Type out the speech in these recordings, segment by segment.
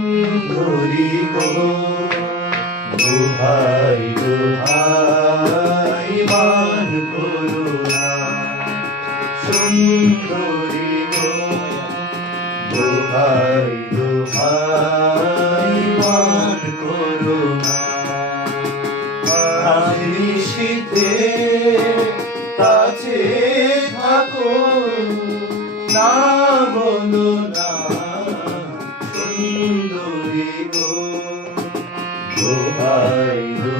ধরি গো দোহাই দোহাই মান করুণা সুন্দরী গো, দোহাই দোহাই মান করুণা আজ নিশীথে কাছে সুন্দরী গো দোহাই দোহাই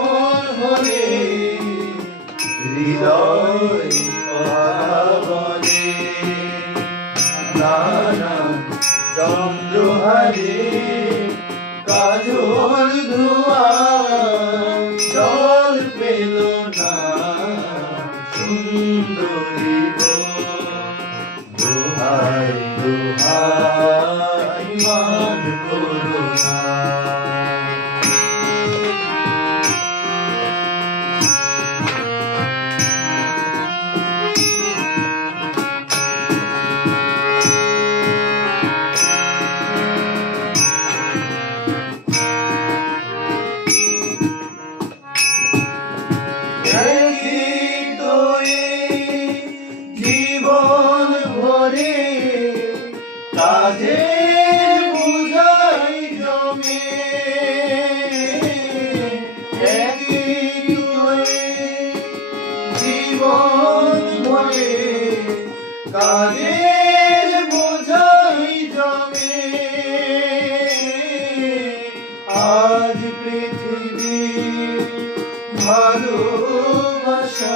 হৃদয় বলে নানা চন্দ্রহারে কাজল ধোয়া জল পেল না সুন্দরী দোহাই দোহাই। ভালোবাসা।